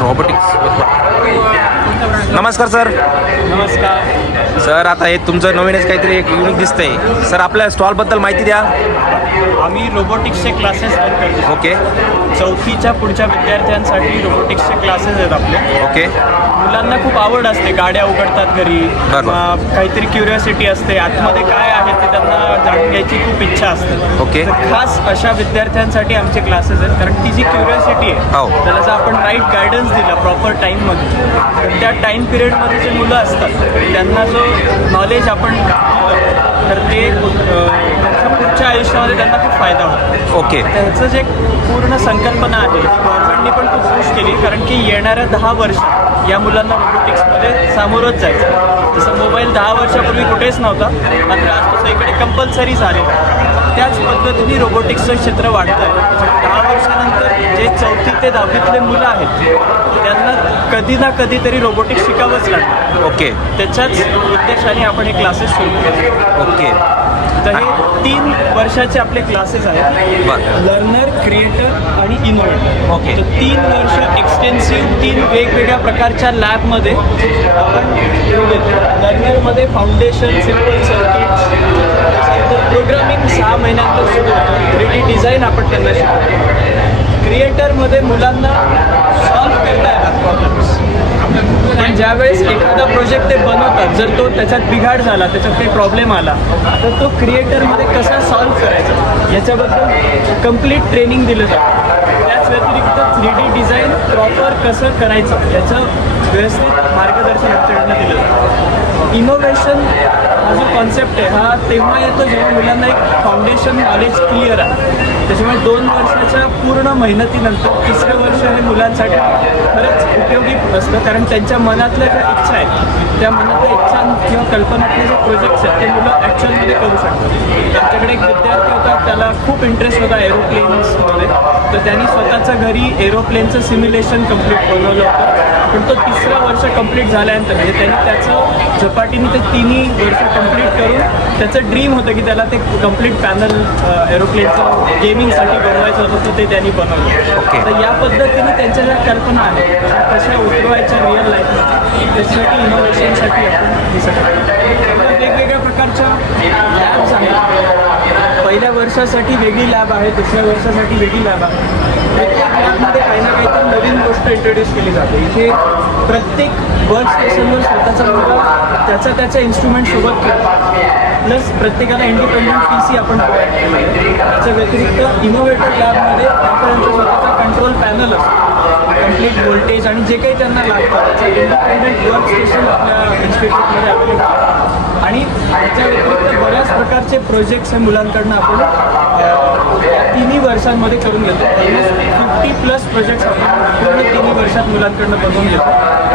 Robotics. नमस्कार sir. नमस्कार sir, आता हे तुमचं नवीनच काहीतरी एक युनिक दिसतंय. सर, आपल्या स्टॉलबद्दल माहिती द्या. आम्ही रोबोटिक्सचे क्लासेस रन करतो. ओके. चौथीच्या पुढच्या विद्यार्थ्यांसाठी रोबोटिक्सचे क्लासेस आहेत आपले. ओके. मुलांना खूप आवड असते, गाड्या उघडतात घरी, काहीतरी क्युरिओसिटी असते, आतमध्ये काय आहे ते त्यांना जाणून घ्यायची खूप इच्छा असते. ओके. तर खास अशा विद्यार्थ्यांसाठी आमचे क्लासेस आहेत, कारण ती जी क्युरिओसिटी आहे त्याला जर आपण राईट गायडन्स दिला प्रॉपर टाईममध्ये, तर त्या टाईम पिरियडमध्ये जे मुलं असतात त्यांना जो नॉलेज आपण तर ते पुढच्या आयुष्यामध्ये त्यांना खूप फायदा होतो. ओके. त्याचं जे पूर्ण संकल्पना आहे गव्हर्नमेंटने पण खूप पुश केली, कारण की येणाऱ्या 10 वर्ष या मुलांना रोबोटिक्समध्ये सामोरंच जायचं. जसं मोबाईल 10 वर्षापूर्वी कुठेच नव्हता, मात्र आज तसं इकडे कंपल्सरी झाले. त्याच पद्धतीने रोबोटिक्सचं क्षेत्र वाढतं आहे. 10 वर्षानंतर जे 4थी ते 10वीतले मुलं आहेत त्यांना कधी ना कधीतरी रोबोटिक्स शिकावंच लागतं. ओके. त्याच्याच उद्देशाने आपण हे क्लासेस सुरू केले. ओके. तर हे 3 वर्षाचे आपले क्लासेस आहेत. लर्नर, क्रिएटर आणि इनोव्हेटर. ओके. तर 3 वर्ष एक्सटेन्सिव्ह 3 वेगवेगळ्या प्रकारच्या लॅबमध्ये आपण लर्नरमध्ये फाउंडेशन, सिम्पल सर्किट्स, त्याच्यानंतर प्रोग्रामिंग 6 महिन्यानंतर सुरू होतं. 3D डिझाईन आपण त्यांना शिकतो. क्रिएटरमध्ये मुलांना सॉल्व्ह करता येतात प्रॉब्लेम्स. पण ज्यावेळेस एखादा प्रोजेक्ट ते बनवतात, जर तो त्याच्यात बिघाड झाला, त्याच्यात काही प्रॉब्लेम आला, तर तो क्रिएटरमध्ये कसा सॉल्व्ह करायचा याच्याबद्दल कंप्लीट ट्रेनिंग दिलं जातं. त्याच व्यतिरिक्त 3D डिझाईन प्रॉपर कसं करायचं याचं व्यवस्थित मार्गदर्शन आमच्याकडनं दिलं जातं. इनोव्हेशन हा जो कॉन्सेप्ट आहे हा तेव्हा येतो जेव्हा मुलांना एक फाउंडेशन नॉलेज क्लिअर आहे. त्याच्यामुळे 2 वर्षाच्या पूर्ण मेहनतीनंतर 3रं वर्ष हे मुलांसाठी खरंच उपयोगी असतं, कारण त्यांच्या मनातल्या ज्या इच्छा आहेत त्या मनातल्या इच्छा किंवा कल्पनातले जे प्रोजेक्ट्स आहेत ते मुलं ॲक्च्युअलमध्ये करू शकतात. त्यांच्याकडे एक विद्यार्थी होता, त्याला खूप इंटरेस्ट होता एरोप्लेन्समध्ये, तर त्यांनी स्वतःच्या घरी एरोप्लेनचं सिम्युलेशन कंप्लीट बनवलं होतं. पण तो 3रं वर्ष कंप्लीट झाल्यानंतर म्हणजे त्यांनी त्याचं झपाटीने ते 3 वर्ष कंप्लीट करून त्याचं ड्रीम होतं की त्याला ते कंप्लीट पॅनल एरोप्लेनचं गेमिंगसाठी बनवायचं होतं, तर ते त्यांनी बनवलं. तर या पद्धतीने त्यांच्या ज्या कल्पना आहेत कशा उतरवायच्या रिअल लाईफमध्ये, त्याच्यासाठी इनोव्हेशनसाठी आपण हे सगळं वेगवेगळ्या प्रकारच्या लॅब्स आहेत. पहिल्या वर्षासाठी वेगळी लॅब आहे, 2ऱ्या वर्षासाठी वेगळी लॅब आहे. प्रत्येक लॅबमध्ये काही ना काहीतरी नवीन गोष्ट इंट्रोड्यूस केली जाते. इथे प्रत्येक वर्क स्टेशनवर स्वतःचा मुलगा त्याच्या इन्स्ट्रुमेंटसोबत प्लस प्रत्येकाला इंडिपेंडंट PC आपण प्रोव्हाइड केलं आहे. त्याच्या व्यतिरिक्त इनोव्हेटर लॅबमध्ये त्यांचा स्वतःचा कंट्रोल पॅनल असतो, कंप्लीट व्होल्टेज आणि जे काही त्यांना लागतं त्याचं इंडिपेंडंट वर्क स्टेशन आपल्या इन्स्टिट्यूटमध्ये अवेलेबल आहे. आणि त्याच्या व्यतिरिक्त बऱ्याच प्रकारचे प्रोजेक्ट्स हे मुलांकडनं आपण या 3 वर्षांमध्ये करून घेतो. ऑलमोस्ट 50+ प्रोजेक्ट्स आपण पूर्ण 3 वर्षात मुलांकडनं बनवून घेतो.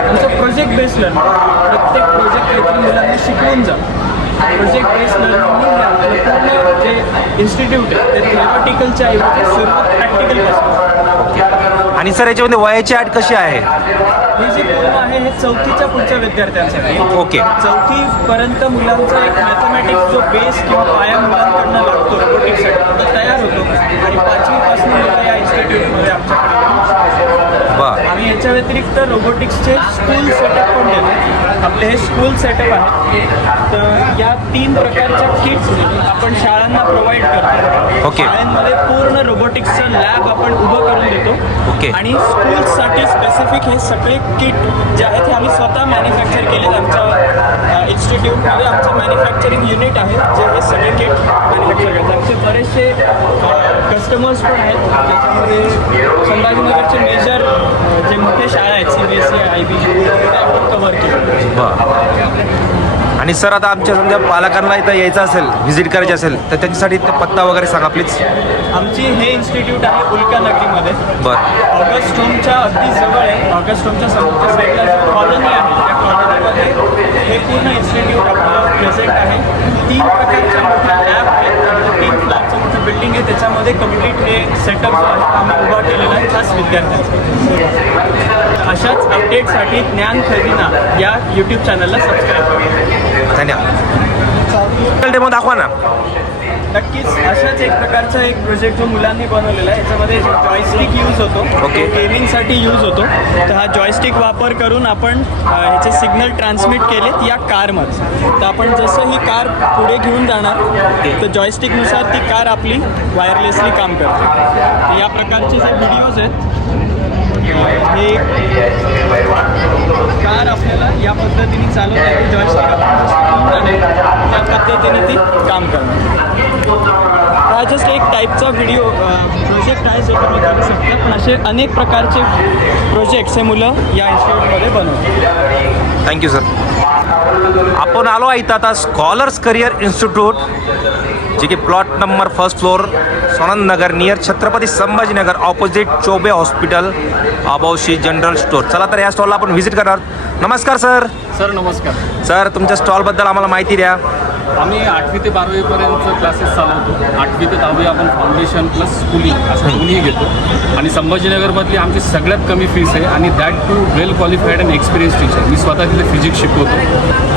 आमचं प्रोजेक्ट बेस्ड लर्निंग, प्रत्येक प्रोजेक्ट काहीतरी मुलांना शिकवून जातं. प्रोजेक्ट बेस्ड लर्निंगने पूर्ण जे इन्स्टिट्यूट आहे ते थिअरॉटिकलच्या ऐवजी सुरुवात प्रॅक्टिकलपासून. आणि सर, याच्यामध्ये वयाची अट कशी आहे? हे जे पूर्ण आहे हे 4थीच्या पुढच्या विद्यार्थ्यांसाठी. ओके. 4थीपर्यंत मुलांचा एक मॅथमॅटिक्स जो बेस किंवा पाया मुलांकडनं लागतो रोबोटिक्ससाठी तो तयार होतो. आणि 5वीपासून मुलं या इन्स्टिट्यूटमध्ये आमच्याकडे आम्ही याच्या व्यतिरिक्त रोबोटिक्सचे स्कूल सेटअप पण देतो. आपले हे स्कूल सेटअप आहे. तर या 3 प्रकारच्या किट्स आपण शाळांना प्रोव्हाइड करतो. ओके. शाळांमध्ये पूर्ण रोबोटिक्सचं लॅब आपण उभं करून देतो. ओके. आणि स्कूल्ससाठी स्पेसिफिक हे सगळे किट जे आहेत ते आम्ही स्वतः मॅन्युफॅक्चर केले. आमच्या इन्स्टिट्यूटमध्ये आमचं मॅन्युफॅक्चरिंग युनिट आहे जे हे सगळे किट मॅन्युफॅक्चर करतात. आमचे बरेचसे कस्टमर्स पण आहेत, ज्याच्यामध्ये संभाजीनगरचे मेजर जे मोठे शाळा आहेत CBSE, IB ते आपण कव्हर केलं. आणि सर, आता आमच्या समजा पालकांना इथं यायचं असेल, व्हिजिट करायची असेल, तर त्याच्यासाठी ते पत्ता वगैरे सांगा प्लीज. आमची हे इन्स्टिट्यूट आहे उल्कानगरीमध्ये. ऑगस्ट होमच्या अगदी जवळ आहे. ऑगस्ट होमच्या समोरच्या साईडला जो कॉलनी आहे त्या कॉलनीमध्ये हे पूर्ण इन्स्टिट्यूट आपलं प्रेझेंट आहे. 3 प्रकारच्या मोठ्या लॅब आहेत. 3 फ्लॅटचं मोठं बिल्डिंग आहे, त्याच्यामध्ये कम्प्लीट हे सेटअप जो आहे आम्ही उभा केलेला आहे खास विद्यार्थ्यांसाठी. अशाच अपडेटसाठी ज्ञान खजिना या यूट्यूब चॅनलला सबस्क्राईब करा. धन्यवाद. डेमो दाखवा ना. नक्कीच अशाच एक प्रकारचा एक प्रोजेक्ट जो मुलांनी बनवलेला आहे. याच्यामध्ये जॉयस्टिक यूज होतो. ओके. गेमिंगसाठी यूज होतो. तर हा जॉयस्टिक वापर करून आपण ह्याचे सिग्नल ट्रान्समिट केलेत या कारमध्ये. तर आपण जसं ही कार पुढे घेऊन जाणार तर जॉयस्टिकनुसार ती कार आपली वायरलेसली काम करते. तर या प्रकारचे जे व्हिडिओज आहेत हे कार आपल्याला या पद्धतीने चालवता येते. जॉयस्टिक आपण जसं घेऊन जाणार त्या पद्धतीने ती काम करणार. हा जस्ट एक टाईपचा व्हिडिओ प्रोजेक्ट आहे जो तुम्ही करू शकता. पण असे अनेक प्रकारचे प्रोजेक्ट्स हे मुलं या इन्स्टिट्यूटमध्ये बनवतात. Thank you sir. आपण आलो आहे इथं आता स्कॉलर्स करिअर इन्स्टिट्यूट, जे की plot number 1st floor, Sonand Nagar, near Chhatrapati Sambhajinagar, opposite Chobe hospital, अबौशी जनरल स्टोर. चला तर या स्टॉलला आपण व्हिजिट करणार. नमस्कार सर. सर नमस्कार. सर तुमच्या स्टॉलबद्दल आम्हाला माहिती द्या. आम्ही 8वी ते 12वीपर्यंत क्लासेस चालवतो. 8वी ते 10वी आपण फाउंडेशन प्लस स्कूलिंग असं दोन्ही घेतो. आणि संभाजीनगरमधली आमची सगळ्यात कमी फीस आहे आणि that too well qualified and experience teacher. मी स्वतः तिथे फिजिक्स शिकवतो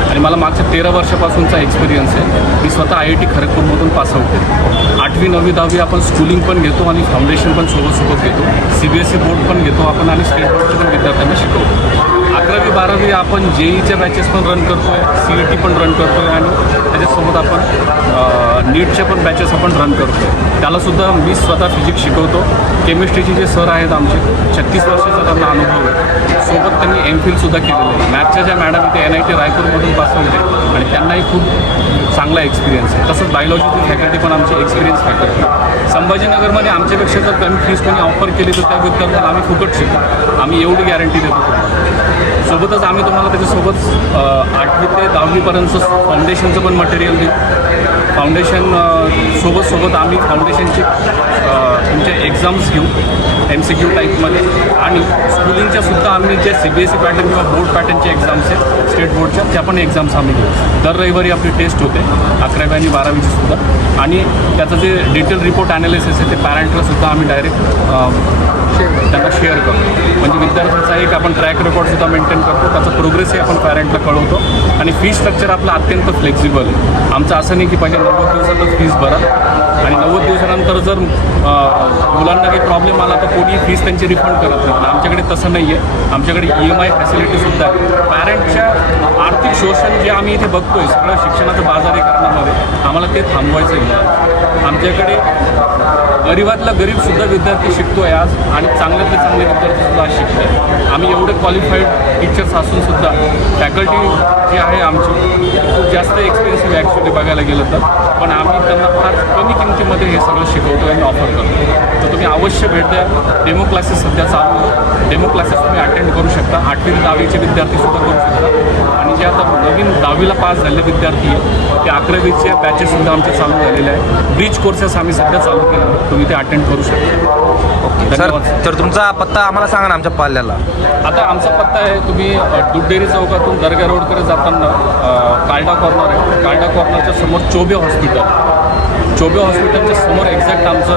आणि मला मागच्या 13 वर्षापासूनचा एक्सपिरियन्स आहे. मी स्वतः IIT खरगपूरमधून पासआउट आहे. 8वी 9वी 10वी आपण स्कूलिंग पण घेतो आणि फाउंडेशन पण सोबत घेतो. CBSE बोर्ड पण घेतो आपण आणि स्टेट बोर्डचे पण विद्यार्थ्यांना शिकवतो. 11वी 12वी आपण JEEच्या बॅचेस पण रन करतो आहे, CET पण रन करतो आहे आणि त्याच्यासोबत आपण नीटच्या पण बॅचेस आपण रन करतो आहे. त्यालासुद्धा मी स्वतः फिजिक्स शिकवतो. केमिस्ट्रीचे जे सर आहेत आमचे 36 वर्षाचा त्यांना अनुभव आहे. सोबत त्यांनी MPhilसुद्धा केलेलं आहे. मॅथच्या ज्या मॅडम ते NIT रायपूरमधून पासआउट आहे आणि त्यांनाही खूप चांगला एक्सपिरियन्स आहे. तसंच बायोलॉजीची फॅकल्टी पण आमची एक्सपिरियन्स फॅकल्टी. संभाजीनगरमध्ये आमच्यापेक्षा जर कमी फीस कोणी ऑफर केली तर त्या विद्यार्थ्याला आम्ही फुकट शिकतो. आम्ही एवढी गॅरंटी देतो. सोबतच आम्ही तुम्हाला त्याच्यासोबत 8वी ते 10वीपर्यंत फाउंडेशनचं पण मटेरियल देऊ. फाउंडेशन सोबत आम्ही फाउंडेशनची तुमचे एक्झाम्स घेऊ MCQ टाईपमध्ये आणि स्कूलिंगच्यासुद्धा आम्ही जे CBSE पॅटर्न किंवा बोर्ड पॅटर्नचे एक्झाम्स आहेत स्टेट बोर्डच्या त्या पण एक्झाम्स आम्ही घेऊ. दर रविवारी आपली टेस्ट होते 11वी आणि 12वीची सुद्धा आणि त्याचं जे डिटेल रिपोर्ट ॲनालिसिस आहे ते पॅरेंटलासुद्धा आम्ही डायरेक्ट त्यांना शेअर करतो. म्हणजे विद्यार्थ्यांचा एक आपण ट्रॅक रेकॉर्डसुद्धा मेंटेन करतो. त्याचा प्रोग्रेसही आपण पॅरेंटला कळवतो आणि फी स्ट्रक्चर आपलं अत्यंत फ्लेक्झिबल आहे. आमचं असं नाही की पाहिजे 90 दिवसातच फीस भरा आणि 90 दिवसानंतर जर मुलांना काही प्रॉब्लेम आला तर कोणी फीस त्यांची रिफंड करत नाही. आमच्याकडे तसं नाही आहे. आमच्याकडे EMI फॅसिलिटीसुद्धा आहे. पॅरेंटच्या आर्थिक शोषण जे आम्ही इथे बघतोय सगळं शिक्षणाचं बाजारीकरणामध्ये आम्हाला ते थांबवायचं आहे. आमच्याकडे गरीबातला गरीबसुद्धा विद्यार्थी शिकतो आहे आज आणि चांगल्यातले चांगले विद्यार्थीसुद्धा आज शिकतो आहे. आम्ही एवढे क्वालिफाईड टीचर्स असूनसुद्धा फॅकल्टी जी आहे आमची खूप जास्त एक्सपेन्सिव्ह ॲक्च्युली बघायला गेलं तर, पण आम्ही त्यांना फार कमी किमतीमध्ये हे सगळं शिकवतो आणि ऑफर करतो. तर तुम्ही अवश्य भेट द्या. डेमो क्लासेस सध्या चालू. डेमो क्लासेस तुम्ही अटेंड करू शकता. 8वी ते 10वीचे विद्यार्थीसुद्धा करू शकता आणि जे आता नवीन 10वीला पास झालेले विद्यार्थी आहेत ते 11वीचे बॅचेससुद्धा आमचे चालू झालेले आहेत. ब्रिज कोर्सेस आम्ही सध्या चालू केले आहेत. तुम्ही ते अटेंड करू शकता. धन्यवाद. तर तुमचा पत्ता आम्हाला सांगा ना आमच्या पाल्याला. आता आमचा पत्ता आहे तुम्ही दूध डेअरी चौकातून दर्गा रोडकडे जाताना कार्डा कॉर्नर आहे. कार्डा कॉर्नरच्या समोर चोबे हॉस्पिटलच्या समोर एक्झॅक्ट आमचं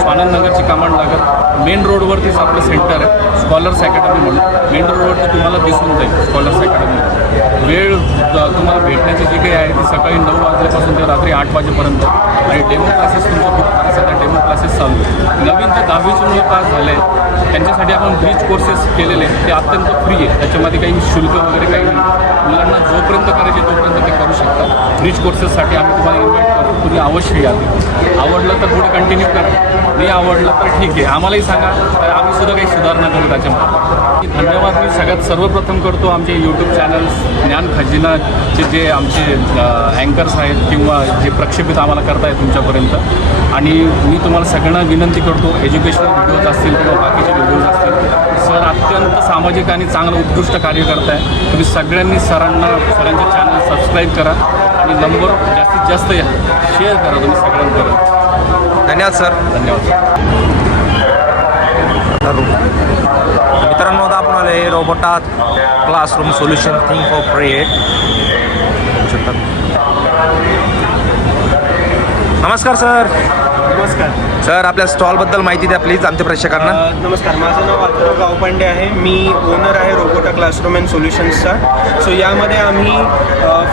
स्वानंद नगरची कमांड नगर मेन रोडवरतीच आपलं सेंटर आहे स्कॉलर्स अकॅडमी म्हणून. मेन रोडवरती तुम्हाला दिसून जाईल स्कॉलर्स अकॅडमी. वेळ तुम्हाला भेटण्याची जी काही आहे ती सकाळी 9 वाजल्यापासून ते रात्री 8 वाजेपर्यंत आणि डेमो क्लासेस तुमच्या खूप सध्या डेमो क्लासेस चालू आहे. नवीन जे 10वीचे मुलं पास झाले आहेत त्यांच्यासाठी आपण ब्रिज कोर्सेस केलेले आहेत ते अत्यंत फ्री आहे. त्याच्यामध्ये काही शुल्क वगैरे काही नाही. मुलांना जोपर्यंत करायचे तोपर्यंत ते करू शकतात. ब्रिज कोर्सेससाठी आम्ही तुम्हाला इन्व्हाइट करतो. तुम्ही अवश्य या. आवडलं तर पुढे कंटिन्यू करा. नाही आवडलं तर ठीक आहे आम्हालाही सांगा तर आम्ही सुद्धा काही सुधारणा करू त्याच्यामध्ये. धन्यवाद मी सगळ्यात सर्वप्रथम करतो आमचे यूट्यूब चॅनल्स ज्ञान खजिनाचे जे आमचे अँकर्स आहेत किंवा जे प्रक्षेपित आम्हाला करतायत तुमच्यापर्यंत. आणि मी तुम्हाला सगळ्यांना विनंती करतो एज्युकेशनल व्हिडिओज असतील किंवा बाकीचे व्हिडिओज असतील सर अत्यंत सामाजिक आणि चांगलं उत्कृष्ट कार्य करताय. तुम्ही सगळ्यांनी सरांचे चॅनल सबस्क्राईब करा आणि नंबर जास्तीत जास्त या शेअर करा तुम्ही सगळ्यांपर्यंत. धन्यवाद सर. धन्यवाद. मित्रांनो आता आपण आले रोबोटा क्लासरूम सोल्युशन थिंग फॉर प्रेड. नमस्कार सर. नमस्कार सर आपल्या स्टॉलबद्दल माहिती द्या प्लीज आमच्या प्रेक्षकांना. नमस्कार माझं नाव अथर्व गावपांडे आहे. मी ओनर आहे रोबोटा होता क्लासरूम अँड सोल्युशन्सचा. सो यामध्ये आम्ही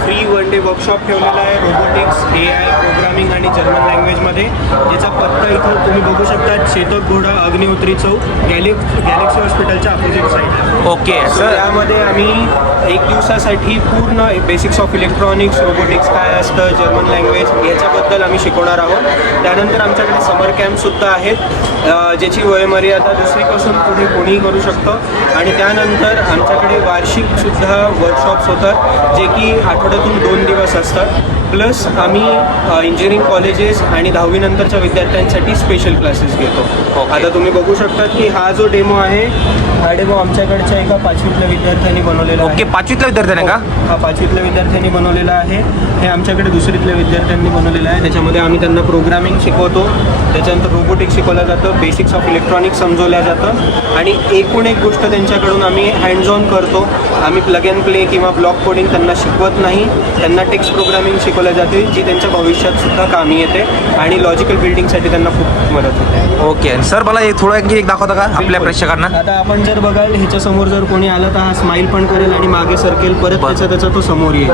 फ्री 1 डे वर्कशॉप ठेवलेला आहे रोबोटिक्स, AI, प्रोग्रामिंग आणि जर्मन लँग्वेजमध्ये. ज्याचा पत्ता इथं तुम्ही बघू शकता, चेतक घोडा, अग्निहोत्री चौक, गॅलेक्सी हॉस्पिटलच्या opposite side. Okay so sir. यामध्ये आम्ही 1 दिवसासाठी पूर्ण बेसिक्स ऑफ इलेक्ट्रॉनिक्स, रोबोटिक्स काय असतं, जर्मन लँग्वेज याच्याबद्दल आम्ही शिकवणार आहोत. त्यानंतर आमच्याकडे समर कॅम्पसुद्धा आहेत, ज्याची वयोमर्यादा 2रीपासून पुढे कोणीही करू शकतं. आणि त्यानंतर आमच्याकडे वार्षिकसुद्धा वर्कशॉप्स होतात, जे की आठवड्यातून 2 दिवस असतात. प्लस आम्ही इंजिनिअरिंग कॉलेजेस आणि 10वी नंतरच्या विद्यार्थ्यांसाठी स्पेशल क्लासेस घेतो. आता तुम्ही बघू शकता की हा जो डेमो आहे, हा डेमो आमच्याकडच्या एका 5वीतल्या विद्यार्थ्यांनी बनवलेला आहे. ओके, 5वीतल्या विद्यार्थ्याने का? हा 5वीतल्या विद्यार्थ्यांनी बनवलेला आहे. हे आमच्याकडे 2रीतल्या विद्यार्थ्यांनी बनवलेलं आहे. त्याच्यामध्ये आम्ही त्यांना प्रोग्रामिंग शिकवतो, त्याच्यानंतर रोबोटिक्स शिकवलं जातं, बेसिक्स ऑफ इलेक्ट्रॉनिक्स समजवल्या जातं आणि एकूण एक गोष्ट त्यांच्याकडून आम्ही हँड्स ऑन करतो. आम्ही प्लग अँड प्ले किंवा ब्लॉक कोडिंग त्यांना शिकवत नाही. त्यांना टेक्स्ट प्रोग्रामिंग शिकवलं जाते, जी त्यांच्या भविष्यात सुद्धा कामी येते आणि लॉजिकल बिल्डिंगसाठी त्यांना खूप मदत होते. ओके सर, मला एक थोडं आणखी एक दाखवता का आपल्या प्रेक्षकांना? आता आपण जर बघाल, ह्याच्यासमोर जर कोणी आलं तर हा स्माईल पण करेल आणि मागे सरकेल, परत त्याचा तो समोर येईल.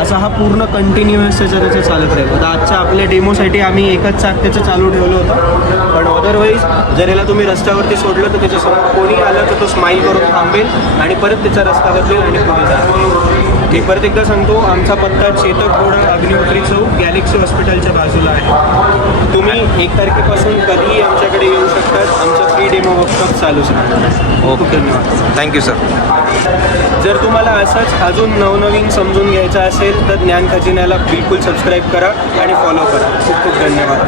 असा हा पूर्ण कंटिन्युअस त्याचं चालत राहील. आता आजच्या आपल्या डेमोसाठी आम्ही एकच चाक त्याचं चालू ठेवलं होतं, पण अदरवाईज जर याला तुम्ही रस्त्यावरती सोडलं तर त्याच्यासमोर कोणी आलं तर तो स्माईल करून थांबेल आणि परत त्याचा रस्ता बदलेल आणि पुढे जाईल. मी परत एकदा सांगतो, आमचा पत्ता चेतक घोडा, अग्निहोत्री चौक, गॅलेक्सी हॉस्पिटलच्या बाजूला आहे. तुम्ही 1 तारखेपासून कधीही आमच्याकडे येऊ शकतात. आमचं फ्री डेमो वर्कशॉप चालूच राहणार. खूप धन्यवाद. Thank you sir. जर तुम्हाला असंच अजून नवनवीन समजून घ्यायचं असेल तर ज्ञान खजिन्याला बिलकुल सबस्क्राईब करा आणि फॉलो करा. खूप खूप धन्यवाद.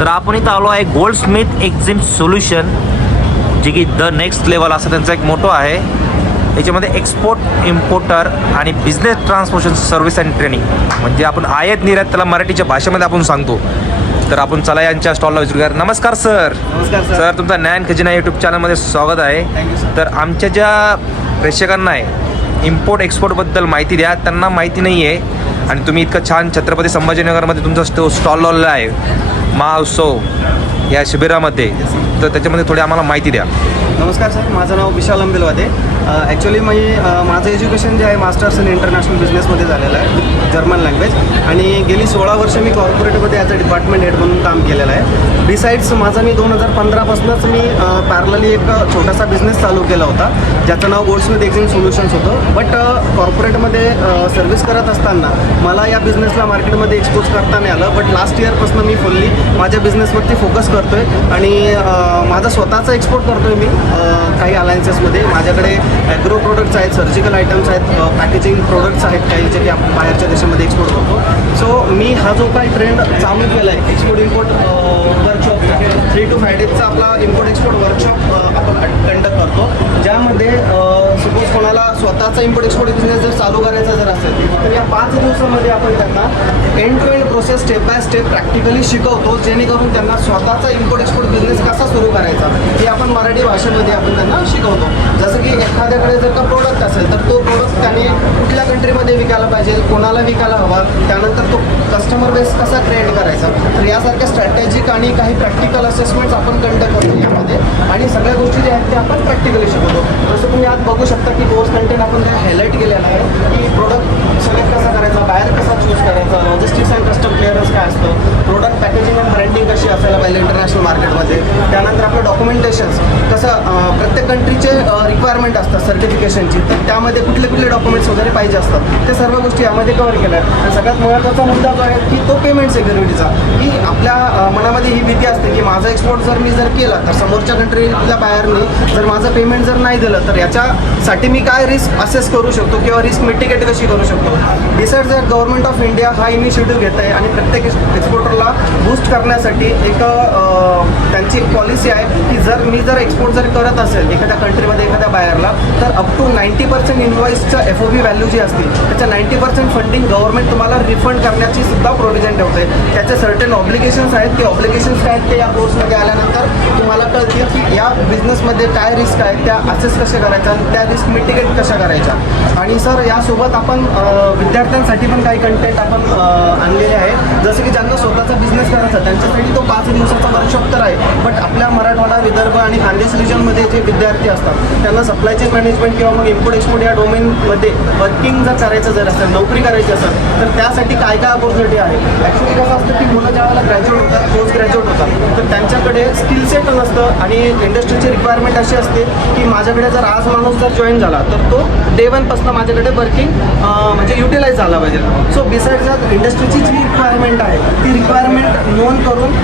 तर आपण इथं आलो आहे गोल्डस्मिथ एक्झिम सोल्युशन, जे की द नेक्स्ट लेवल असं त्यांचा एक मोटो आहे. याच्यामध्ये एक्सपोर्ट, इम्पोर्टर आणि business transportation service and training, म्हणजे आपण आयात निर्यात त्याला मराठीच्या भाषेमध्ये आपण सांगतो. तर आपण चला यांच्या स्टॉलला विजिट करूया. नमस्कार सर. नमस्कार सर, तुमचा ज्ञान खजिना यूट्यूब चॅनलमध्ये स्वागत आहे. तर आमच्या ज्या प्रेक्षकांना आहे इम्पोर्ट एक्सपोर्टबद्दल माहिती द्या, त्यांना माहिती नाही आहे आणि तुम्ही इतकं छान छत्रपती संभाजीनगरमध्ये तुमचा स्टॉल लावलेला आहे महाउत्सव या शिबिरामध्ये, तर त्याच्यामध्ये थोडी आम्हाला माहिती द्या. नमस्कार सर, माझं नाव विशाल अंबिलवादे. ॲक्च्युली माझं एज्युकेशन जे आहे मास्टर्स इन इंटरनॅशनल बिझनेसमध्ये झालेलं आहे, जर्मन लँग्वेज, आणि गेली 16 वर्ष मी कॉर्पोरेटमध्ये ॲज अ डिपार्टमेंट हेड म्हणून काम केलेलं आहे. बिसाईड्स माझं मी 2015पासूनच मी पॅरलली एक छोटासा बिझनेस चालू केला होता, ज्याचं नाव गोल्डस्मिथ एक्झिम सोल्युशन्स होतं. बट कॉर्पोरेटमध्ये सर्व्हिस करत असताना मला या बिझनेसला मार्केटमध्ये एक्सपोज करता नाही आलं. बट लास्ट इयरपासून मी फुल्ली माझ्या बिझनेसवरती फोकस करतो आहे आणि माझा स्वतःचा एक्सपोर्ट करतो आहे मी काही अलायन्सेसमध्ये. माझ्याकडे ॲग्रो प्रोडक्ट्स आहेत, सर्जिकल आयटम्स आहेत, पॅकेजिंग प्रोडक्ट्स आहेत काही, जे की आपण बाहेरच्या देशामध्ये एक्सपोर्ट करतो. सो मी हा जो काही ट्रेंड चालू केला आहे एक्सपोर्ट इम्पोर्ट वर्कशॉपचा, 3 to 5 डेजचा आपला इम्पोर्ट एक्सपोर्ट वर्कशॉप आपण कंडक्ट करतो, ज्यामध्ये सपोज कोणाला स्वतःचा इम्पोर्ट एक्सपोर्ट बिझनेस जर चालू करायचा जर असेल तर या 5 दिवसामध्ये आपण त्यांना end to end process step by step practically शिकवतो, जेणेकरून त्यांना स्वतःचा इम्पोर्ट एक्सपोर्ट बिझनेस कसा सुरू करायचा हे आपण मराठी भाषेमध्ये आपण त्यांना शिकवतो. जसं की एखाद्याकडे जर का प्रोडक्ट असेल तर तो प्रोडक्ट त्याने कुठल्या कंट्रीमध्ये विकायला पाहिजे, कोणाला विकायला हवा, त्यानंतर तो कस्टमर बेस कसा क्रिएट करायचा. तर यासारख्या स्ट्रॅटेजिक आणि काही प्रॅक्टिकल असेसमेंट्स आपण कंडक्ट करतो यामध्ये, आणि सगळ्या गोष्टी ज्या आहेत त्या आपण प्रॅक्टिकली शिकवतो. जसं तुम्ही आज बघू शकता की कोर्स कंटेंट आपण त्या हायलाईट केलेला आहे की प्रोडक्ट सिलेक्ट कसा करायचा, बाहेर कसा चूज करायचा, लॉजिस्टिक्स अँड कस्टम क्लिअरन्स काय असतं, प्रोडक्ट पॅकेजिंग अँड ब्रँडिंग कशी असायला पाहिजे इंटरनॅशनल मार्केटमध्ये, त्यानंतर आपलं डॉक्युमेंटेशन्स कसं प्रत्येक कंट्रीचे रिक्वायरमेंट असतात सर्टिफिकेशनची, तर त्यामध्ये कुठले कुठले डॉक्युमेंट्स वगैरे पाहिजे असतात, ते सर्व गोष्टी यामध्ये कव्हर केल्या आहेत. आणि सगळ्यात महत्त्वाचा मुद्दा जो आहे की तो पेमेंट सिक्युरिटीचा, की आपल्या मनामध्ये ही भीती असते की माझा एक्सपोर्ट जर मी जर केला तर समोरच्या कंट्रीतल्या बाहेरनी जर माझं पेमेंट जर नाही दिलं तर याच्यासाठी मी काय रिस्क असेस करू शकतो किंवा रिस्क मिटिगेट कशी करू शकतो. डिसाईड जर गव्हर्नमेंट ऑफ इंडिया हा इनिशिएटिव्ह घेत आहे आणि प्रत्येक एक्सपोर्टरला बूस्ट करण्यासाठी एक त्यांची एक पॉलिसी आहे की जर एक्सपोर्ट जर करत असेल एखाद्या कंट्रीमध्ये एखाद्या बाहेरला, तर अप टू 90% इन्व्हॉइसच्या FOB व्हॅल्यू जी असतील त्याच्या 90% फंडिंग गव्हर्नमेंट तुम्हाला रिफंड करण्याची सुद्धा प्रोव्हिजन ठेवते. त्याचे सर्टन ऑब्लिगेशन्स आहेत, ते ऑब्लिगेशन्स काय आहेत ते या कोर्समध्ये आल्यानंतर तुम्हाला कळतील की या बिझनेसमध्ये काय रिस्क आहेत, त्या असेस कशा करायच्या, त्या रिस्क मिटिगेट कशा करायच्या. आणि सर यासोबत आपण विद्यार्थ्यांसाठी पण काही कंटेंट आपण आणलेले आहे, जसं की ज्यांना स्वतःचा बिझनेस करायचा त्यांच्यासाठी तो 5 दिवसाचा वर्कशॉप तर आहे, बट आपल्या मराठवाडा विदर्भ आणि खानदेश रिजनमध्ये जे विद्यार्थी असतात त्यांना सप्लाय चेन मॅनेजमेंट किंवा मग इम्पोर्ट एक्सपोर्ट या डोमेनमध्ये वर्किंग जर करायचं जर असेल, नोकरी करायची असेल, तर त्यासाठी काय काय अपॉर्च्युनिटी आहे. ॲक्च्युली कसं असतं की मुलं ज्यावेळेला ग्रॅज्युएट होतात, पोस्ट ग्रॅज्युएट होतात, तर त्यांच्याकडे स्किल सेट नसतं आणि इंडस्ट्रीची रिक्वायरमेंट अशी असते की माझ्याकडे जर आज माणूस जर जॉईन झाला तर तो डे वनपासून माझ्याकडे वर्किंग म्हणजे युटिलाइज झाला पाहिजे. सो बिसाइड्स इंडस्ट्रीची जी रिक्वायरमेंट आहे ती रिक्वायरमेंट नोंद करून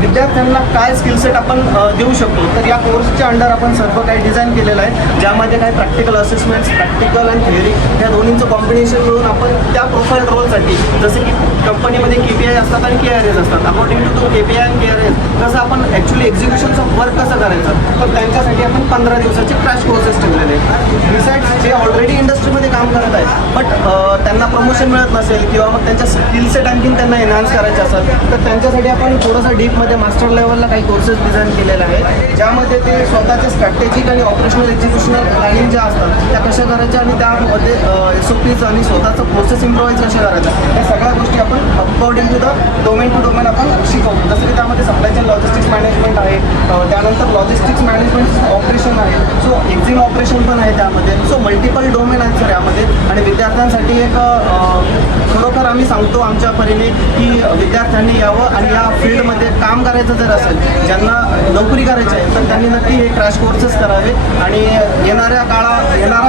विद्यार्थ्यांना काय स्किल सेट आपण देऊ शकतो. तर या कोर्सच्या अंडर आपण सर्व काही डिझाईन केलेलं आहे, ज्यामध्ये काही प्रॅक्टिकल असेसमेंट्स, प्रॅक्टिकल आणि थेअरी या दोन्हींचं कॉम्बिनेशन मिळून आपण त्या प्रोफाईल रोलसाठी, जसे की कंपनीमध्ये KPI असतात आणि KRAs असतात, अकॉर्डिंग टू तो KPI आणि KRAs कसं आपण ॲक्च्युली एक्झिक्युशनचं वर्क कसं करायचं, तर त्यांच्यासाठी आपण 15 दिवसाचे क्रॅश कोर्सेस ठेवलेले आहेत. बिसाइड्स जे ऑलरेडी इंडस्ट्रीमध्ये काम करत आहेत बट त्यांना प्रमोशन मिळत नसेल किंवा मग त्यांच्या स्किल सेट आणखीन त्यांना एनहान्स करायचे असेल, तर त्यांच्यासाठी आपण थोडंसं डीपमध्ये मास्टर लेवलला काही कोर्सेस डिझाईन केलेले आहे, ज्यामध्ये ते स्वतःचे स्ट्रॅटेजिक आणि ऑपरेशनल एक्झिक्युशनल प्लॅनिंग ज्या असतात त्या कशा करायच्या आणि त्यामध्ये SOPs आणि स्वतःचं प्रोसेस इम्प्रोवाइज कशा करायचं, या सगळ्या गोष्टी आपण according to the domain to domain आपण शिकवतो. जसं की त्यामध्ये सप्लाय चेन लॉजिस्टिक्स मॅनेजमेंट आहे, त्यानंतर लॉजिस्टिक्स मॅनेजमेंट ऑपरेशन आहे, सो एक्झिम ऑपरेशन पण आहे त्यामध्ये. सो मल्टिपल डोमेन आहेत सर यामध्ये. आणि विद्यार्थ्यांसाठी एक खरोखर आम्ही सांगतो आमच्या परीने की विद्यार्थ्यांनी यावं आणि या फील्डमध्ये काम करायचं जर असेल, ज्यांना नोकरी करायची आहे तर त्यांनी नक्की हे क्रॅश कोर्सेस करावे. आणि येणारा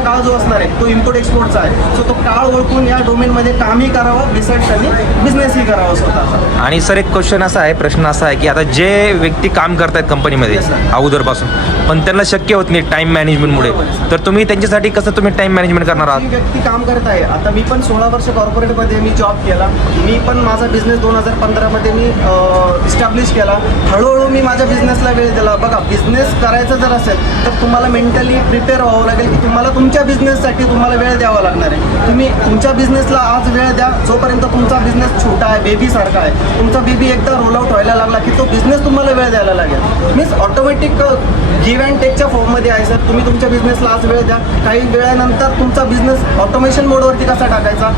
काळ जो असणार आहे तो इम्पोर्ट एक्सपोर्टचा आहे, सो तो काळ ओळखून या डोमेनमध्ये कामही करावं, बिसाइड्स त्यांनी बिझनेसही करावं स्वतःचा. आणि सर एक क्वेश्चन असा आहे, प्रश्न असा आहे की आता जे व्यक्ती काम करतायत कंपनीमध्ये Yes, sir. अगोदरपासून, पण त्यांना शक्य होत नाही टाईम मॅनेजमेंटमुळे, तर तुम्ही त्यांच्यासाठी कसं तुम्ही टाईम मॅनेजमेंट करणार जी आहात? व्यक्ती काम करत आहे, आता मी पण 16 वर्ष कॉर्पोरेटमध्ये मी जॉब केला, मी पण माझा बिझनेस 2015मध्ये मी इस्टॅब्लिश केला. हळूहळू मी माझ्या बिझनेसला वेळ दिला. बघा, बिझनेस करायचं जर असेल तर तुम्हाला मेंटली प्रिपेअर व्हावं लागेल की तुम्हाला तुमच्या बिझनेससाठी तुम्हाला वेळ द्यावा लागणार आहे. तुम्ही तुमच्या बिझनेसला आज वेळ द्या, जोपर्यंत तुमचा बिझनेस छोटा आहे, बेबीसारखा आहे. तुमचा बेबी एकदा रोल आउट व्हायला लागला की तो बिझनेस तुम्हाला वेळ द्यायला लागेल. मीन्स ऑटोमॅटिक गिव्ह अँड टेकच्या फॉर्ममध्ये आहे सर. तुम्ही तुमच्या बिझनेसला आज वेळ द्या, काही वेळानंतर तुमचा बिझनेस ऑटोमेशन मोडवरती कसा टाकायचा,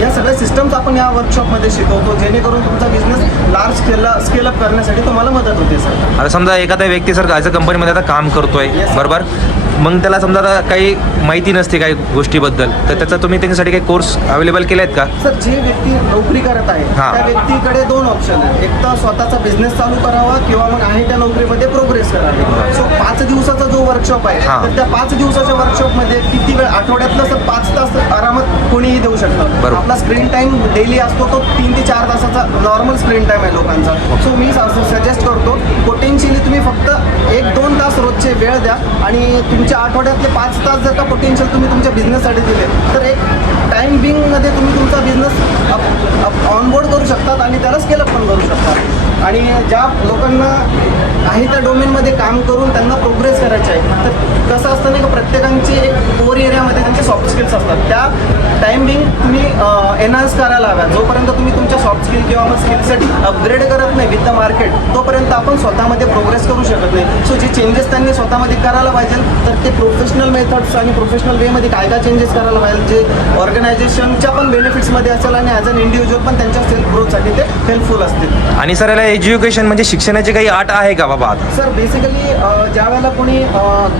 या सगळ्या सिस्टम्स आपण या वर्कशॉपमध्ये शिकवतो, जेणेकरून तुमचा बिझनेस लार्ज स्केल अप करण्यासाठी तुम्हाला मदत होते सर. आता समजा एखादा व्यक्ती सर ॲज अ कंपनीमध्ये आता काम करतोय, Yes, sir. बरोबर, मग त्याला समजा आता काही माहिती नसते काही गोष्टीबद्दल, तर त्याचा तुम्ही त्यांच्यासाठी काही कोर्स अवेलेबल केले आहेत का? सर, जे व्यक्ती नोकरी करत आहे हां. त्या व्यक्तीकडे 2 ऑप्शन आहेत. एक तर स्वतःचा बिझनेस चालू करावा किंवा मग आहे त्या नोकरीमध्ये प्रोग्रेस करावी. सो 5 दिवसाचा जो वर्कशॉप आहे हां. तर त्या 5 दिवसाच्या वर्कशॉपमध्ये किती वेळ, आठवड्यातलं सर 5 तास आरामात कोणीही देऊ शकतं. बरोबर. आपला स्क्रीन टाईम डेली असतो तो 3 ते 4 तासाचा नॉर्मल स्क्रीन टाईम आहे लोकांचा. सो मी सजेस्ट करतो पोटेन्शियली तुम्ही फक्त 1-2 तास रोजचे वेळ द्या आणि तुमच्या आठवड्यातले 5 तास जर का पोटेन्शियल तुम्ही तुमच्या बिझनेससाठी दिले तर एक टाईम बिंगमध्ये तुम्ही तुमचा बिझनेस ऑनबोर्ड करू शकतात आणि त्याला स्केलअप पण करू शकतात. आणि ज्या लोकांना आहे त्या डोमेनमध्ये काम करून त्यांना प्रोग्रेस करायचे आहे, तर कसं असतं नाही का, प्रत्येकांची एक कोर एरियामध्ये त्यांचे सॉफ्ट स्किल्स असतात. त्या टाईम बिंग तुम्ही एनहान्स करायला हव्या. जोपर्यंत तुम्ही तुमच्या सॉफ्ट स्किल किंवा मग स्किलसाठी अपग्रेड करत नाही विथ द मार्केट, तोपर्यंत आपण स्वतःमध्ये प्रोग्रेस करू शकत नाही. सो जे चेंजेस त्यांनी स्वतःमध्ये करायला पाहिजे तर ते प्रोफेशनल मेथड्स आणि प्रोफेशनल वेमध्ये काय काय चेंजेस करायला पाहिजे, जे ऑर्गनायझेशनच्या पण बेनिफिट्समध्ये असेल आणि ॲज अन इंडिव्हिज्युअल पण त्यांच्या सेल्फ ग्रोथसाठी ते हेल्पफुल असतील. आणि सर याला एज्युकेशन म्हणजे शिक्षणाची काही अट आहे का बाबा आता? सर, बेसिकली ज्या वेळेला कोणी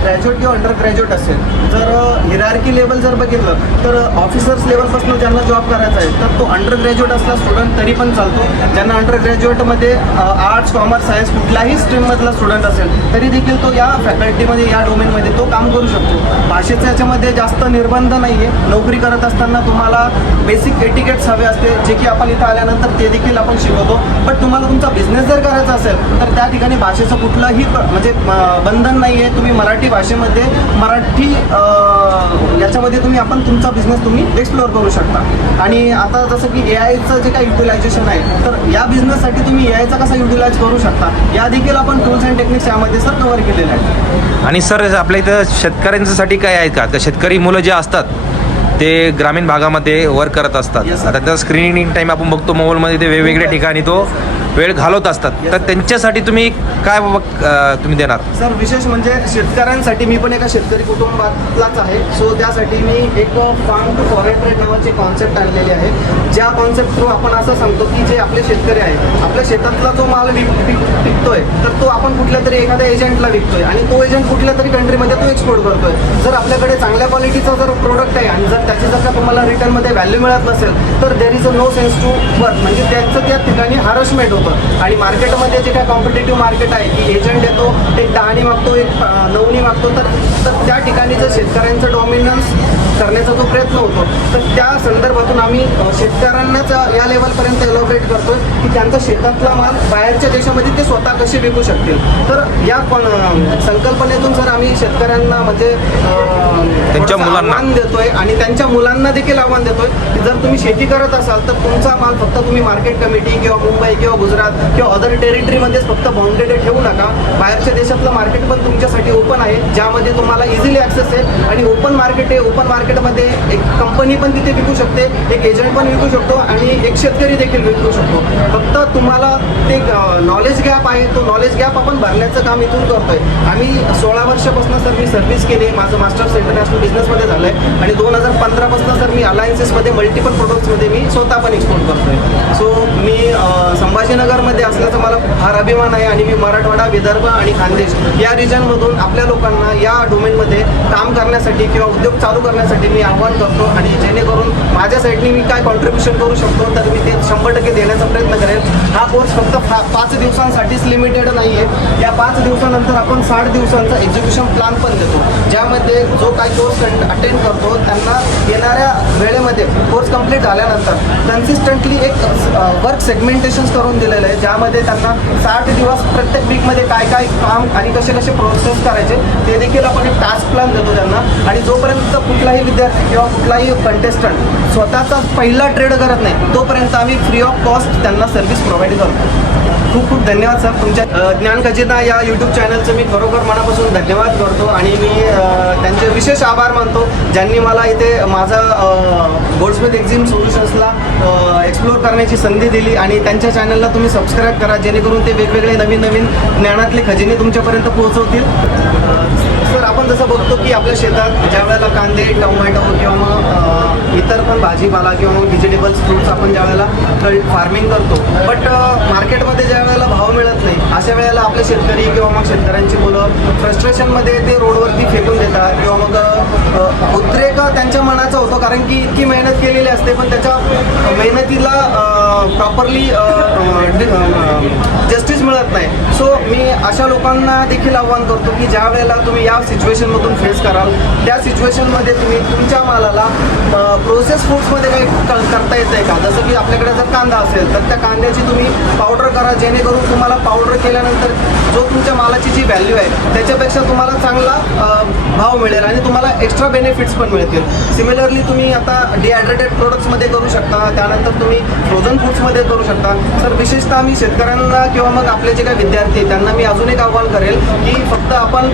ग्रॅज्युएट किंवा अंडर ग्रॅज्युएट असेल, जर हिरार्की लेवल जर बघितलं तर ऑफिसर्स लेवलपासून ज्यांना जॉब करायचा आहे तर तो अंडर ग्रॅज्युएट असला स्टुडंट तरी पण चालतो. ज्यांना अंडर ग्रॅज्युएटमध्ये आर्ट्स, कॉमर्स, सायन्स कुठल्याही स्ट्रीममधला स्टुडंट असेल तरी देखील तो या फॅकल्टीमध्ये, या डोमेनमध्ये तो काम करू शकतो. भाषेचं याच्यामध्ये जास्त निर्बंध नाही आहे. नोकरी करत असताना तुम्हाला बेसिक एटिकेट्स हवे असते, जे की आपण इथं आल्यानंतर ते देखील आपण शिकवतो. पण तुम्हाला तुमचा बिझनेस जर करायचा असेल तर त्या ठिकाणी भाषेचं कुठलंही म्हणजे बंधन नाही आहे. तुम्ही मराठी भाषेमध्ये, मराठी याच्यामध्ये तुम्ही आपण तुमचा बिझनेस तुम्ही एक्सप्लोअर करू शकता. आणि आता जसं की AIचं जे काही युटिलायझेशन आहे, तर या बिझनेससाठी तुम्ही AIचा कसा युटिलाइज करू शकता, या देखील आपण टूल्स अँड टेक्निक्स यामध्ये सर कव्हर केलेले आहेत. आणि सर आपल्या इथं शेतकऱ्यांसाठी काय आहेत का? तर शेतकरी मुलं जे असतात ते ग्रामीण भागामध्ये वर्क करत असतात. Yes, sir. आता त्याचा स्क्रीनिंग टाईम आपण बघतो मोबाईलमध्ये, ते वेगवेगळ्या ठिकाणी तो वेळ घालवत असतात, तर त्यांच्यासाठी तुम्ही काय तुम्ही देणार? सर विशेष म्हणजे शेतकऱ्यांसाठी मी पण एका शेतकरी कुटुंबातलाच आहे. सो त्यासाठी मी एक फार्म टू फॉरेन ट्रेड नावाची कॉन्सेप्ट आणलेली आहे. ज्या कॉन्सेप्ट थ्रू आपण असं सांगतो की जे आपले शेतकरी आहे, आपल्या शेतातला जो माल विकतोय तर तो आपण कुठल्या तरी एखाद्या एजंटला विकतोय आणि तो एजंट कुठल्या तरी कंट्रीमध्ये तो एक्सपोर्ट करतोय. जर आपल्याकडे चांगल्या क्वालिटीचा जर प्रोडक्ट आहे आणि जर त्याची जर का तुम्हाला रिटर्नमध्ये व्हॅल्यू मिळत नसेल तर there is a no sense to work. म्हणजे त्याचं त्या ठिकाणी हॅरसमेंट होतं. आणि मार्केटमध्ये जे काय कॉम्पिटेटिव्ह मार्केट आहे की एजंट येतो, एक 10 मागतो, एक 9 मागतो, तर त्या ठिकाणी जर शेतकऱ्यांचं डॉमिनन्स करण्याचा जो प्रयत्न होतो तर त्या संदर्भातून आम्ही शेतकऱ्यांनाच या लेवलपर्यंत एलोब्रेट करतो की त्यांचा शेतातला माल बाहेरच्या देशामध्ये ते स्वतः कसे विकू शकतील. तर या संकल्पनेतून सर आम्ही शेतकऱ्यांना म्हणजे त्यांच्या मुलांना आव्हान देतोय आणि त्यांच्या मुलांना देखील आव्हान देतोय की जर तुम्ही शेती करत असाल तर तुमचा माल फक्त तुम्ही मार्केट कमिटी किंवा मुंबई किंवा गुजरात किंवा अदर टेरिटरीमध्येच फक्त बाउंडेड ठेवू नका. बाहेरच्या देशातलं मार्केट पण तुमच्यासाठी ओपन आहे, ज्यामध्ये तुम्हाला इझिली ॲक्सेस आहे. आणि ओपन मार्केट आहे, ओपन मार्केटमध्ये एक कंपनी पण तिथे विकू शकते, एक एजंट पण विकू शकतो आणि एक शेतकरी देखील विकू शकतो. फक्त तुम्हाला ते नॉलेज गॅप आहे, तो नॉलेज गॅप आपण भरण्याचं काम इथून करतोय. आम्ही 16 वर्षापासून सर मी सर्व्हिस केली, माझं मास्टर्स इंटरनॅशनल बिझनेसमध्ये झालं आहे आणि 2015 पासून सर मी अलायन्सेसमध्ये मल्टिपल प्रोडक्ट्समध्ये मी स्वतः पण एक्सपोर्ट करतोय. सो मी संभाजीनगरमध्ये असल्याचा मला फार अभिमान आहे आणि मी मराठवाडा, विदर्भ आणि खानदेश या रिजनमधून आपल्या लोकांना या डोमेनमध्ये काम करण्यासाठी किंवा उद्योग चालू करण्यासाठी मी आव्हान करतो. आणि जेणेकरून माझ्या साईडनी मी काय कॉन्ट्रीब्युशन करू शकतो तर मी ते 100% देण्याचा प्रयत्न करेन. हा कोर्स फक्त 5 दिवसांसाठीच लिमिटेड नाही आहे. या 5 दिवसानंतर आपण 60 दिवसांचा एक्झिक्युशन प्लॅन पण देतो, ज्यामध्ये जो काही कोर्स अटेंड करतो त्यांना येणाऱ्या वेळेमध्ये कोर्स कंप्लीट झाल्यानंतर कन्सिस्टंटली एक वर्क सेगमेंटेशन्स करून दिलेलं आहे, ज्यामध्ये त्यांना 60 दिवस प्रत्येक वीकमध्ये काय काय काम आणि कसे कसे प्रोसेस करायचे ते देखील आपण एक टास्क प्लॅन देतो त्यांना. आणि जोपर्यंत कुठलाही विद्यार्थी किंवा कुठलाही कंटेस्टंट स्वतःचा पहिला ट्रेड करत नाही तोपर्यंत आम्ही फ्री ऑफ कॉस्ट त्यांना सर्व्हिस प्रोव्हाइड करतो. खूप खूप धन्यवाद सर. तुमच्या ज्ञान खजिना या यूट्यूब चॅनलचं मी खरोखर मनापासून धन्यवाद करतो आणि मी त्यांचे विशेष आभार मानतो ज्यांनी मला इथे माझा गोल्डस्मिथ एक्झिम सोल्युशन्सला एक्सप्लोर करण्याची संधी दिली. आणि त्यांच्या चॅनलला तुम्ही सबस्क्राईब करा जेणेकरून ते वेगवेगळे नवीन नवीन ज्ञानातले खजिने तुमच्यापर्यंत पोहोचवतील. सर आपण जसं बघतो की आपल्या शेतात ज्या वेळेला कांदे, टोमॅटो किंवा मग इतर पण भाजीपाला किंवा मग व्हेजिटेबल्स, फ्रूट्स आपण ज्या वेळेला फार्मिंग करतो, बट मार्केटमध्ये ज्या वेळेला भाव मिळत नाही अशा वेळेला आपले शेतकरी किंवा मग शेतकऱ्यांची मुलं फ्रस्ट्रेशनमध्ये ते रोडवरती फेकून देतात किंवा मग उद्रेक त्यांच्या मनाचा होतो, कारण की इतकी मेहनत केलेली असते पण त्याच्या मेहनतीला प्रॉपरली जस्टिस मिळत नाही. सो मी अशा लोकांना देखील आव्हान करतो की ज्या वेळेला तुम्ही या सिच्युएशनमधून फेस कराल त्या सिच्युएशनमध्ये तुम्ही तुमच्या मालाला प्रोसेस फूड्समध्ये काही करता येतं आहे का. जसं की आपल्याकडे जर कांदा असेल तर त्या कांद्याची तुम्ही पावडर करा जेणेकरून तुम्हाला पावडर केल्यानंतर जो तुमच्या मालाची जी व्हॅल्यू आहे त्याच्यापेक्षा तुम्हाला चांगला भाव मिळेल आणि तुम्हाला एक्स्ट्रा बेनिफिट्स पण मिळतील. सिमिलरली तुम्ही आता डिहायड्रेटेड प्रोडक्ट्समध्ये करू शकता, त्यानंतर तुम्ही फ्रोझन फूड्समध्ये करू शकता. सर विशेषतः मी शेतकऱ्यांना किंवा मग आपले जे काही विद्यार्थी आहेत त्यांना मी अजून एक आव्हान करेल की फक्त आपण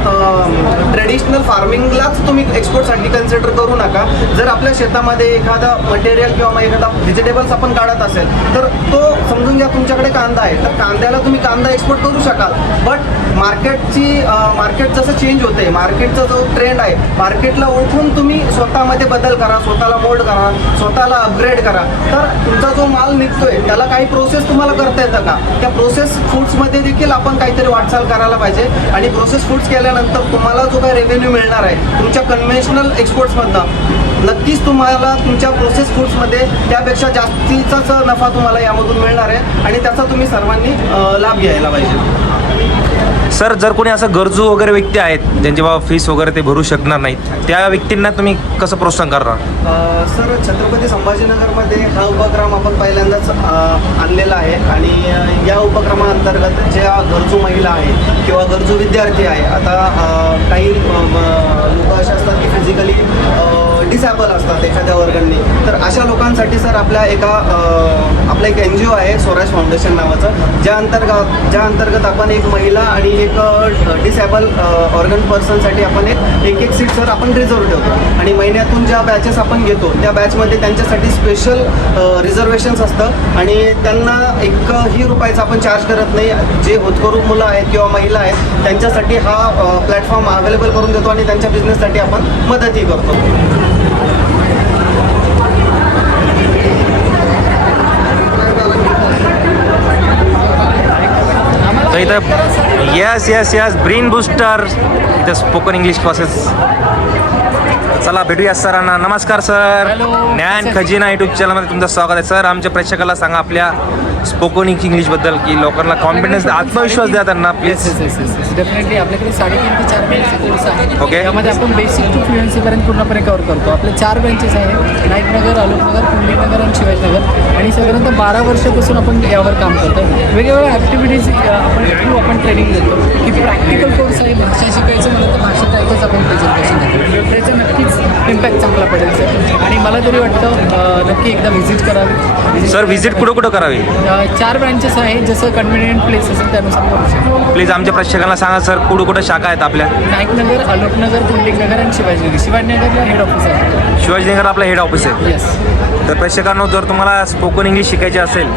ट्रेडिशनल फार्मिंगलाच तुम्ही एक्सपोर्टसाठी कन्सिडर करू नका. जर आपल्या शेतामध्ये एखादा मटेरियल किंवा मग एखादा व्हेजिटेबल्स आपण काढत असेल तर तो समजून घ्या तुमच्याकडे कांदा आहे तर कांद्याला तुम्ही कांदा एक्सपोर्ट करू शकाल. बट मार्केट जसं चेंज होते, मार्केटचा जो ट्रेंड आहे मार्केटला ओळखून तुम्ही स्वतःमध्ये बदल करा, स्वतःला मोल्ड करा, स्वतःला अपग्रेड करा. तर तुमचा जो माल निघतोय त्याला काही प्रोसेस तुम्हाला करता येतं का, त्या प्रोसेस फूड्समध्ये देखील आपण काहीतरी वाटचाल करायला पाहिजे. आणि प्रोसेस फूड्स केल्यानंतर तुम्हाला जो काही रेव्हेन्यू मिळणार आहे तुमच्या कन्व्हेन्शनल एक्सपोर्ट्समधनं नक्कीच तुम्हाला तुमच्या प्रोसेस फूड्समध्ये त्यापेक्षा जास्तीचाच नफा तुम्हाला यामधून मिळणार आहे आणि त्याचा तुम्ही सर्वांनी लाभ घ्यायला पाहिजे. सर जर कोणी असं गरजू वगैरे व्यक्ती आहेत ज्यांची बाबा फीस वगैरे ते भरू शकणार नाहीत त्या व्यक्तींना तुम्ही कसं प्रोत्साहन करणार? सर छत्रपती संभाजीनगरमध्ये हा उपक्रम आपण पहिल्यांदाच आणलेला आहे आणि या उपक्रमाअंतर्गत ज्या गरजू महिला आहेत किंवा गरजू विद्यार्थी आहे, आता काही लोक असे असतात की फिजिकली डिसेबल असतात एखाद्या वर्गांनी, तर अशा लोकांसाठी सर आपल्या आपल्या आपलं एक NGO आहे स्वराज फाउंडेशन नावाचं, ज्या अंतर्गत आपण एक महिला आणि एक डिसेबल ऑर्गन पर्सनसाठी आपण एक सीट सर आपण रिझर्व ठेवतो आणि महिन्यातून ज्या बॅचेस आपण घेतो त्या बॅचमध्ये त्यांच्यासाठी स्पेशल रिझर्वेशन्स असतं आणि त्यांना एकही रुपयाचा आपण चार्ज करत नाही. जे होतकरू मुलं आहेत किंवा महिला आहेत त्यांच्यासाठी हा प्लॅटफॉर्म अवेलेबल करून देतो आणि त्यांच्या बिझनेससाठी आपण मदतही करतो. तर इथं यस ब्रेन बूस्टर इथं स्पोकन इंग्लिश क्लासेस. चला भेटूया सरांना. नमस्कार सर. ज्ञान खजिना यूट्यूब चॅनलमध्ये तुमचं स्वागत आहे सर. आमच्या प्रेक्षकाला सांगा आपल्या स्पोकन इंग्लिशबद्दल, की लोकांना कॉन्फिडन्स आत्मविश्वास द्या त्यांना प्लीज. डेफिनेटली आपल्याकडे 3.5 ते 4 बेंचचे कोर्स आहे. ओके. त्यामध्ये आपण बेसिक टू फ्लुएन्सीपर्यंत पूर्णपणे कव्हर करतो. आपले 4 बेंचेस आहेत, नाईकनगर, आलोकनगर, पुंडलिकनगर आणि शिवाजीनगर, आणि साधारणतः 12 वर्षापासून आपण यावर काम करतो. वेगवेगळ्या ॲक्टिव्हिटीज आपण ट्रेनिंग देतो, की प्रॅक्टिकल कोर्स आहे. भाषा शिकायचं म्हणलं तर भाषा टाईपच आपण प्रेझेंटेशन देतो. त्याचं नक्कीच इम्पॅक्ट चांगला पडेल सर, आणि मला तरी वाटतं नक्की एकदा व्हिजिट करावी. सर व्हिजिट कुठं करावी? 4 ब्रांचेस आहेत, जसं कन्व्हिनियंट प्लेस असेल त्यानुसार करू शकतो. प्लीज आमच्या प्रेक्षकांना सांगा सर कुठं शाखा आहेत आपल्या? नाईकनगर, आलोकनगर, पुंडलिकनगर आणि शिवाजीनगर. शिवाजीनगरला हेड ऑफिस आहे. शिवाजीनगर आपलं हेड ऑफिस आहे. येस. तर प्रेक्षकांनो, जर तुम्हाला स्पोकन इंग्लिश शिकायचे असेल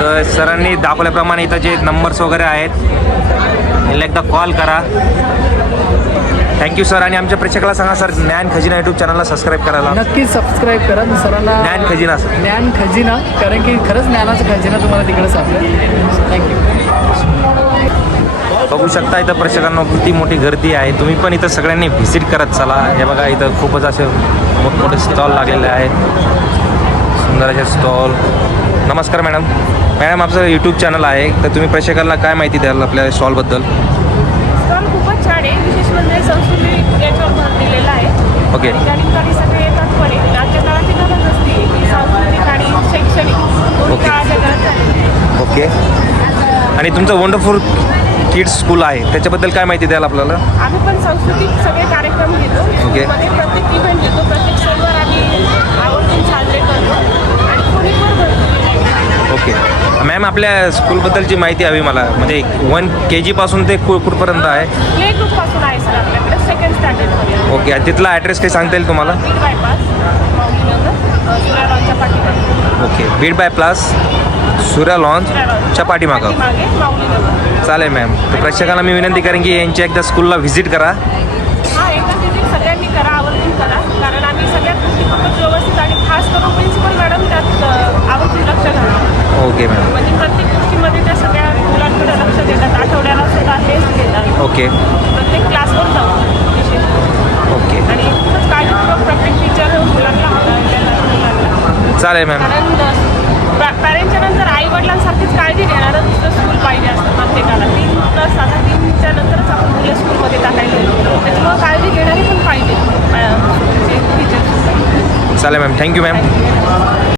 तर सरांनी दाखवल्याप्रमाणे इथं जे नंबर्स वगैरे आहेत याला एकदा कॉल करा. Thank you sir. आणि आमच्या प्रेक्षकाला सांगा सर ज्ञान खजिना यूट्यूब चॅनलला सबस्क्राईब करायला. नक्कीच सबस्क्राईब करा. मी सरांना ज्ञान खजिना ज्ञान खजिना, कारण की खरंच ज्ञानाचा खजिना तुम्हाला तिकडे सापडेल. थँक्यू. बघू शकता इथं प्रेक्षकांना किती मोठी गर्दी आहे. तुम्ही पण इथं सगळ्यांनी व्हिजिट करत चला. हे बघा इथं खूपच असे मोठमोठे स्टॉल लागलेले आहेत, सुंदर असे स्टॉल. नमस्कार मॅडम. आमचं यूट्यूब चॅनल आहे, तर तुम्ही प्रेक्षकांना काय माहिती द्याल आपल्या स्टॉलबद्दल? स्टॉल खूपच छान आहे. विशेष म्हणजे संस्कृती याच्यावर भर दिलेला आहे. ओके. आणि त्या ठिकाणी सगळे येतात पण आहे. आजच्या काळाची गरज असते की सांस्कृतिक आणि शैक्षणिक दोन्ही ओके. काळाच्या गरज आहे. ओके. आणि तुमचं वंडरफुल किड्स स्कूल आहे, त्याच्याबद्दल काय माहिती द्याल आपल्याला? आम्ही पण सांस्कृतिक सगळे कार्यक्रम घेतो. ओके. मध्ये प्रत्येक इव्हेंट घेतो, प्रत्येक सणवार आम्ही आवर्जून साजरे करतो आणि कोणी पण भरतो. ओके. मॅम आपल्या स्कूलबद्दलची माहिती हवी मला, म्हणजे 1 KG पासून ते कुठपर्यंत आहे? प्ले ग्रुपपासून आहे सर आपल्याकडे 2nd स्टँडर्डपर्यंत. ओके. आणि तिथला ॲड्रेस काही सांगता येईल तुम्हाला? बीड बायपास, माऊलीनगर, सूर्या लॉनच्या पाठीमागे. ओके. बीड बायपास, सूर्या लॉन्चच्या पाठीमागं. मागे माऊलीनगर. चालेल मॅम. तर प्रेक्षकांना मी विनंती करेन की यांच्या एकदा स्कूलला व्हिजिट करा. हा, एकदा विजिट सगळ्यांनी करा, आवर्जून करा, कारण आम्ही सगळ्यात गोष्टी खूपच व्यवस्थित आणि खास करून प्रिन्सिपल मॅडम त्यात आवर्जून लक्ष घालतात. Okay ma'am. म्हणजे प्रत्येक गोष्टीमध्ये त्या सगळ्या मुलांकडे लक्ष देतात. आठवड्याला सुद्धा टेस्ट घेतात. ओके. प्रत्येक क्लासवर जाऊन विशेष ओके. आणि खूपच काळजीपूर्वक प्रत्येक टीचर मुलांना हाताळतात. चालेल मॅम. कारण पॅरेंटच्या नंतर आई वडिलांसारखीच काळजी घेणारं दुसरं स्कूल पाहिजे असतं प्रत्येकाला. 3+3च्या नंतरच आपण मुलं स्कूलमध्ये टाकायला येतो. त्याच्यामुळं काळजी घेणारी पण पाहिजे टीचर. चालेल मॅम. Thank you ma'am.